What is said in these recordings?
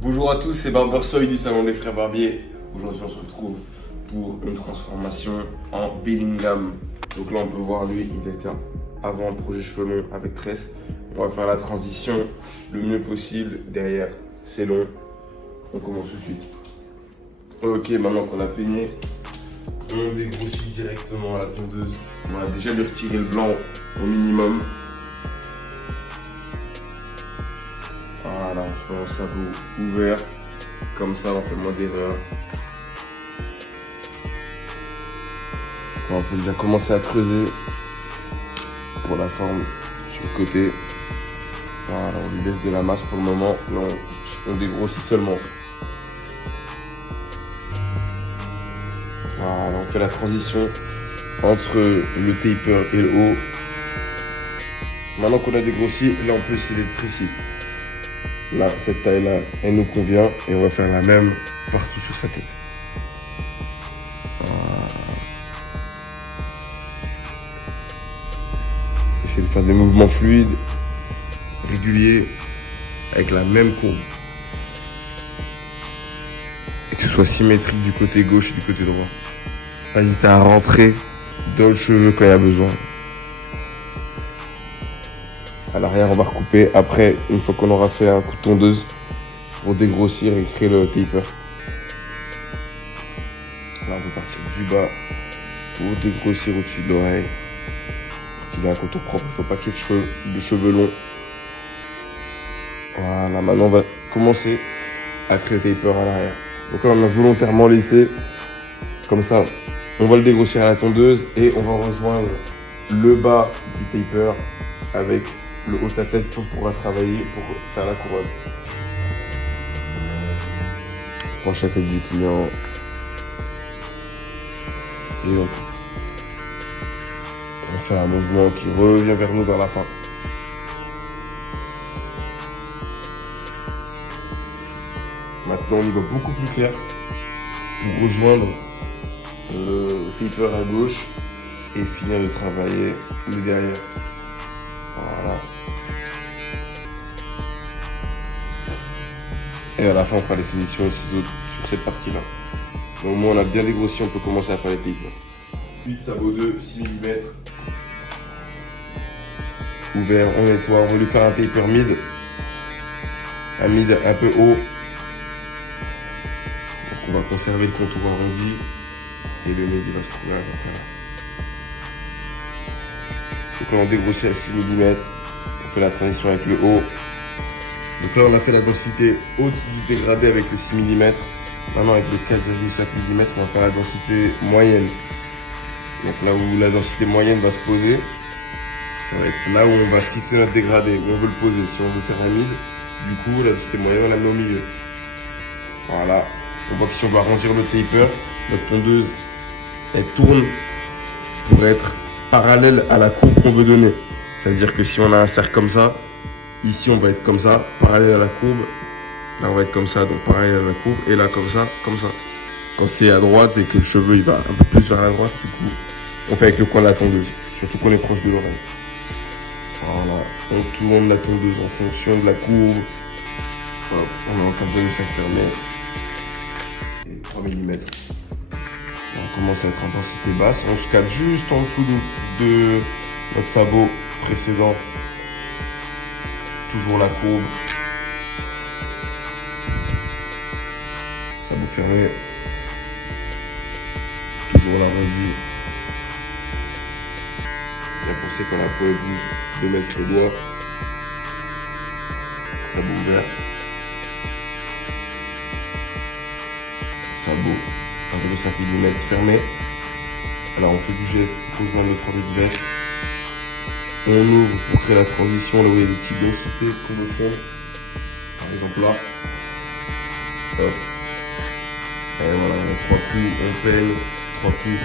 Bonjour à tous, c'est Barber Soy du salon des frères Barbier. Aujourd'hui on se retrouve pour une transformation en Bellingham. Donc là on peut voir lui, il était avant projet cheveux longs avec tresse. On va faire la transition le mieux possible. Derrière c'est long. On commence tout de suite. Ok, maintenant qu'on a peigné, on dégrossit directement à la tondeuse. On va déjà lui retirer le blanc au minimum. Voilà, on prend un sabot ouvert, comme ça on fait moins d'erreurs. On peut déjà commencer à creuser pour la forme sur le côté. Voilà, on lui laisse de la masse pour le moment. Là, on dégrossit seulement. Voilà, on fait la transition entre le taper et le haut. Maintenant qu'on a dégrossi, là on peut essayer d'être précis. Là, cette taille-là, elle nous convient et on va faire la même partout sur sa tête. J'essaie de faire des mouvements fluides, réguliers, avec la même courbe. Et que ce soit symétrique du côté gauche et du côté droit. Pas hésiter à rentrer dans le cheveu quand il y a besoin. À l'arrière, on va recouper après, une fois qu'on aura fait un coup de tondeuse, pour dégrossir et créer le taper. Là, on peut partir du bas pour dégrossir au-dessus de l'oreille. Pour qu'il ait un contour propre, il ne faut pas qu'il y ait de cheveux longs. Voilà, maintenant on va commencer à créer le taper à l'arrière. Donc là, on a volontairement laissé comme ça. On va le dégrossir à la tondeuse et on va rejoindre le bas du taper avec le haut de sa tête qu'on pourra travailler pour faire la couronne. On penche la tête du client et on fait un mouvement qui revient vers nous vers la fin. Maintenant on y va beaucoup plus clair pour rejoindre le taper à gauche et finir de travailler le derrière. Voilà. Et à la fin, on fera les finitions au ciseau sur cette partie-là. Au moins, on a bien dégrossi, on peut commencer à faire les tapers. Ensuite, sabot 2, 6 mm. Ouvert, on nettoie. On va lui faire un taper mid. Un mid un peu haut. Donc, on va conserver le contour arrondi. Et le mid, il va se trouver à l'intérieur. Donc là, on dégrossit à 6 mm. On fait la transition avec le haut. Donc là, on a fait la densité haute du dégradé avec le 6 mm. Maintenant, avec le 4,5 mm, on va faire la densité moyenne. Donc là où la densité moyenne va se poser, ça va être là où on va fixer notre dégradé, où on veut le poser. Si on veut faire un mid, du coup, la densité moyenne, on la met au milieu. Voilà. On voit que si on veut arrondir le taper, notre tondeuse, elle tourne pour être parallèle à la courbe qu'on veut donner. C'est-à-dire que si on a un cercle comme ça, ici, on va être comme ça, parallèle à la courbe. Là, on va être comme ça, donc parallèle à la courbe. Et là, comme ça, comme ça. Quand c'est à droite et que le cheveu il va un peu plus vers la droite, du coup, on fait avec le coin de la tondeuse. Surtout qu'on est proche de l'oreille. Voilà. On tourne la tondeuse en fonction de la courbe. Hop, on est en train de laisser fermer. Et 3 mm. On commence à être en densité basse. On se cale juste en dessous de notre sabot précédent. Toujours la courbe. Sabot fermé. Toujours l'arrondi. Bien penser quand la peau est bouge de mettre le doigt. Sabot ouvert. Sabot 1,5 mm fermé. Alors on fait du geste pour rejoindre le 3 mm. On ouvre pour créer la transition là où il y a des petites densités qu'on veut faire. Par exemple là. Hop. Et voilà, on a 3 coups, on peigne, 3 coups.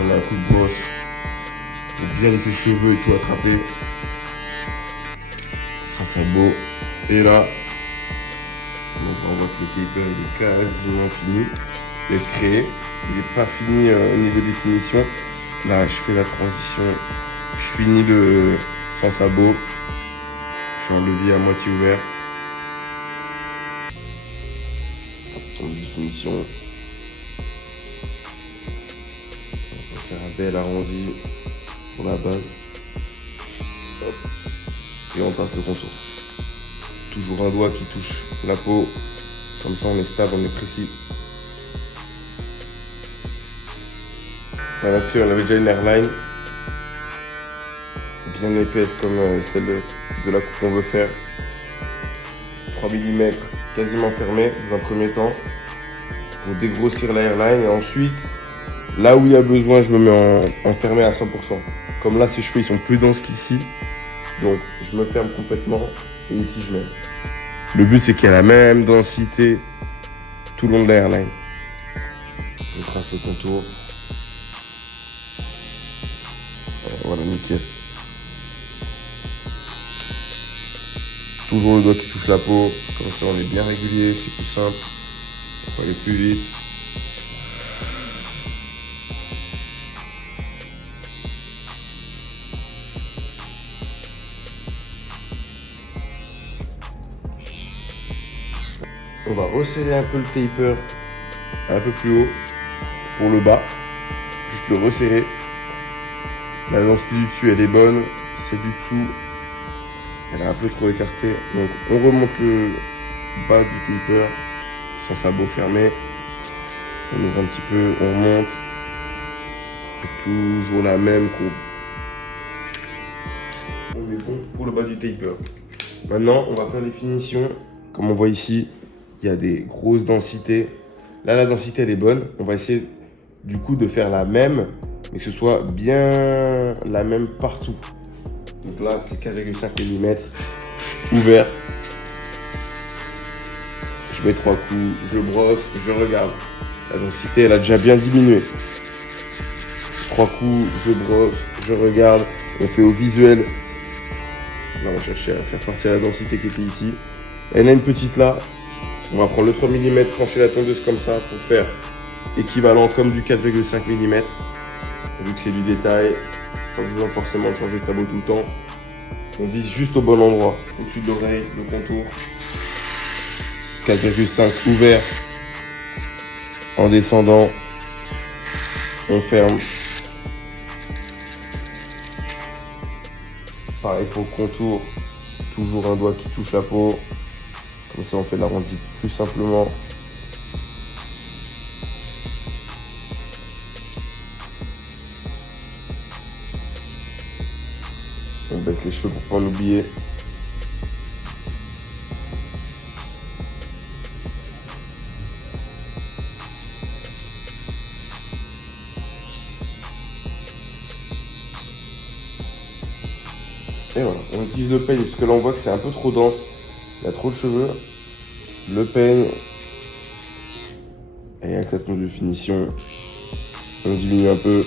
On a un coup de brosse. Pour bien laisser les cheveux et tout attraper. Ça c'est beau. Et là, on voit que le taper est quasiment fini d'être créé. Il n'est pas fini au niveau des finitions. Là, je fais la transition. Je finis sans sabot. Je suis en levier à moitié ouvert. Tombe de finition. On va faire un bel arrondi pour la base. Hop. Et on passe le contour. Toujours un doigt qui touche la peau. Comme ça on est stable, on est précis. Là, on avait déjà une airline bien épaisse comme celle de la coupe qu'on veut faire. 3 mm quasiment fermé dans un premier temps pour dégrossir la airline, et ensuite là où il y a besoin je me mets en fermé à 100%. Comme là ces cheveux ils sont plus denses qu'ici, donc je me ferme complètement et ici je mets. Le but c'est qu'il y ait la même densité tout le long de la airline. On trace le contour. Voilà, nickel. Toujours le doigt qui touche la peau, comme ça on est bien régulier, c'est plus simple. On va aller plus vite. On va resserrer un peu le taper un peu plus haut pour le bas. Juste le resserrer. La densité du dessus elle est bonne, celle du dessous elle est un peu trop écartée. Donc on remonte le bas du taper sans sabot fermé. On ouvre un petit peu, on remonte. Et toujours la même courbe. On est bon pour le bas du taper. Maintenant on va faire les finitions. Comme on voit ici, il y a des grosses densités. Là la densité elle est bonne. On va essayer du coup de faire la même, mais que ce soit bien la même partout. Donc là, c'est 4,5 mm ouvert. Je mets 3 coups, je brosse, je regarde. La densité, elle a déjà bien diminué. 3 coups, je brosse, je regarde. On fait au visuel. Là, on va chercher à faire partir la densité qui était ici. Elle a une petite là. On va prendre le 3 mm, trancher la tondeuse comme ça pour faire équivalent comme du 4,5 mm. Vu que c'est du détail, pas besoin forcément de changer de sabot tout le temps. On vise juste au bon endroit, au-dessus de l'oreille, le contour. 4,5 ouvert. En descendant, on ferme. Pareil pour le contour, toujours un doigt qui touche la peau. Comme ça on fait l'arrondi plus simplement. On baisse les cheveux pour pas en oublier. Et voilà, on utilise le peigne parce que là on voit que c'est un peu trop dense. Il y a trop de cheveux. Le peigne. Et avec la tondeuse de finition, on diminue un peu.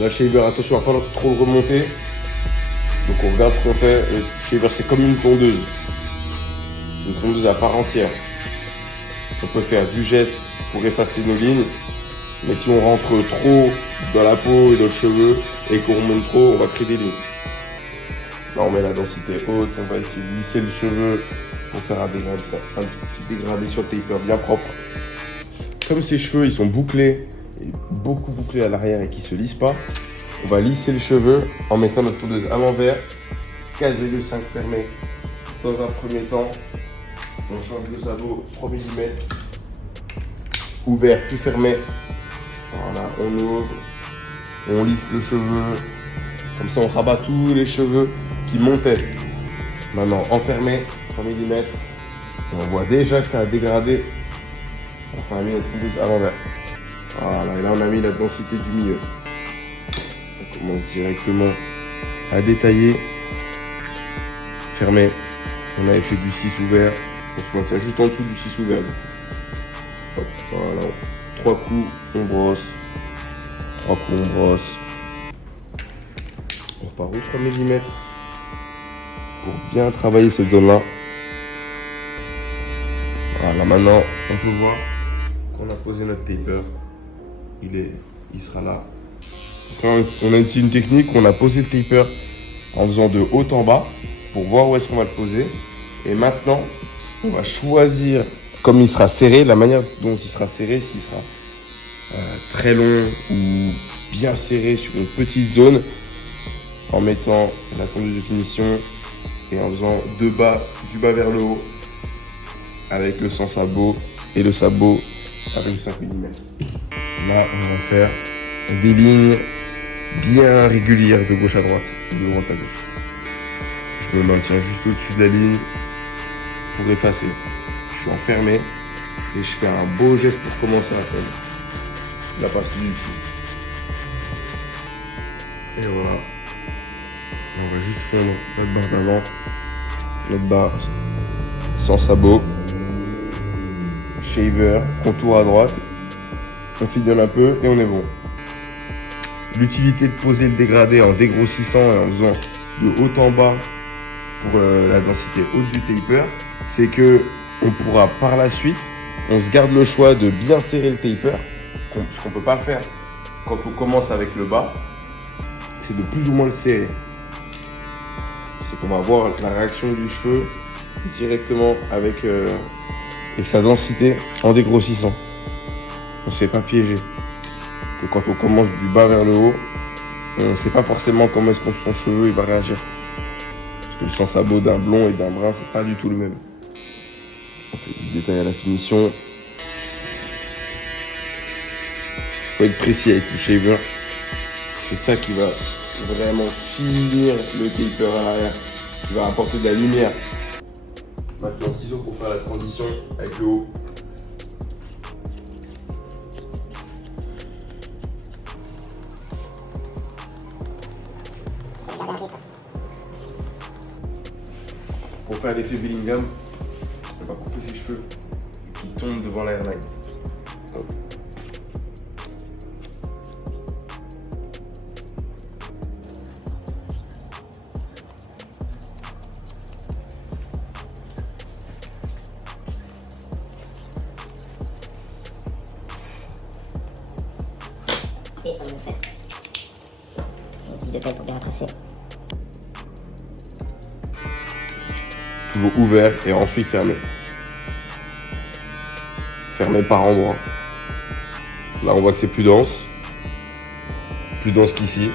La shaver, attention à ne pas trop le remonter. Donc on regarde ce qu'on fait. Le shaver c'est comme une tondeuse à part entière. On peut faire du geste pour effacer nos lignes, mais si on rentre trop dans la peau et dans le cheveu et qu'on remonte trop, on va créer des lignes. Là on met la densité haute, on va essayer de lisser le cheveu pour faire un petit dégradé sur le taper bien propre. Comme ces cheveux ils sont bouclés, et beaucoup bouclés à l'arrière et qui se lissent pas, on va lisser le cheveu en mettant notre tondeuse à l'envers, 4,5 fermé. Dans un premier temps, on change le sabot 3 mm, ouvert, tout fermé. Voilà, on ouvre, on lisse le cheveu, comme ça on rabat tous les cheveux qui montaient. Maintenant, enfermé, 3 mm, et on voit déjà que ça a dégradé. Enfin, on a mis notre tondeuse à l'envers. Voilà, et là on a mis la densité du milieu. On commence directement à détailler. Fermé. On avait fait du 6 ouvert. On se maintient juste en dessous du 6 ouvert. Hop, voilà. 3 coups, on brosse. 3 coups, on brosse. On repart au 3 mm pour bien travailler cette zone-là. Voilà, maintenant, on peut voir qu'on a posé notre taper. Il sera là. On a utilisé une technique où on a posé le taper en faisant de haut en bas pour voir où est-ce qu'on va le poser. Et maintenant, on va choisir comme il sera serré, la manière dont il sera serré, s'il sera très long ou bien serré sur une petite zone, en mettant la tondeuse de finition et en faisant du bas vers le haut, avec le sans sabot et le sabot avec le 5 mm. Là, on va faire des lignes bien régulières de gauche à droite, de droite à gauche. Je me maintiens juste au-dessus de la ligne pour effacer. Je suis enfermé et je fais un beau geste pour commencer à faire la partie du dessus. Et voilà. On va juste fondre notre barre d'avant, notre barre sans sabot, shaver, contour à droite. On fidèle un peu et on est bon. L'utilité de poser le dégradé en dégrossissant et en faisant de haut en bas pour la densité haute du taper, c'est que on pourra par la suite, on se garde le choix de bien serrer le taper, ce qu'on ne peut pas faire quand on commence avec le bas, c'est de plus ou moins le serrer. C'est qu'on va voir la réaction du cheveu directement avec sa densité en dégrossissant. On ne se fait pas piéger. Que quand on commence du bas vers le haut, on ne sait pas forcément comment est-ce que son cheveu il va réagir. Parce que le sans sabot d'un blond et d'un brun, c'est pas du tout le même. On fait du détail à la finition. Il faut être précis avec le shaver. C'est ça qui va vraiment finir le taper à l'arrière, qui va apporter de la lumière. Maintenant, ciseaux pour faire la transition avec le haut. Pour faire l'effet Bellingham, on va couper ses cheveux qui tombent devant l'airline. Et on le fait. Un petit détail pour bien tracer. Toujours ouvert et ensuite fermé. Fermé par endroit. Là on voit que c'est plus dense qu'ici. Donc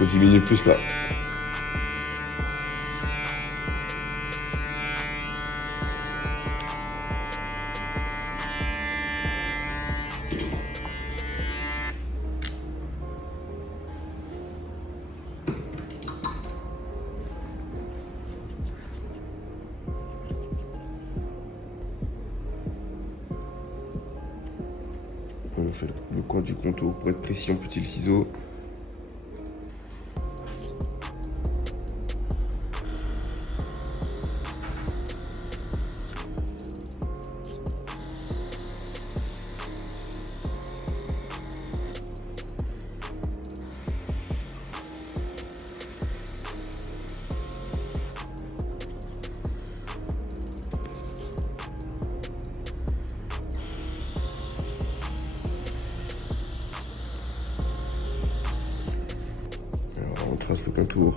on diminue plus là. On fait le coin du contour pour être précis, on peut utiliser le ciseau. On trace le contour.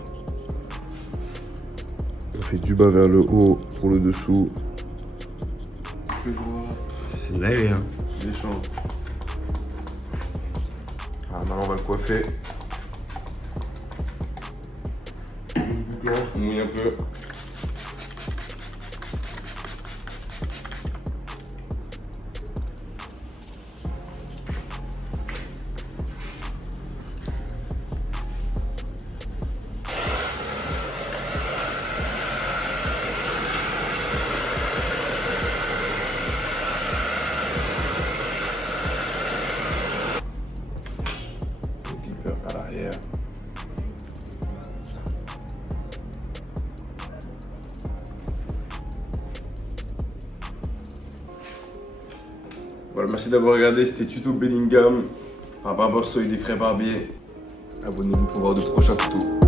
On fait du bas vers le haut pour le dessous. C'est laid, hein. Méchant. Ah, maintenant on va le coiffer. On mouille un peu. À l'arrière. Voilà, merci d'avoir regardé, c'était tuto Bellingham par Barbersoy des Frères Barbier. Abonnez-vous pour voir de prochains tutos.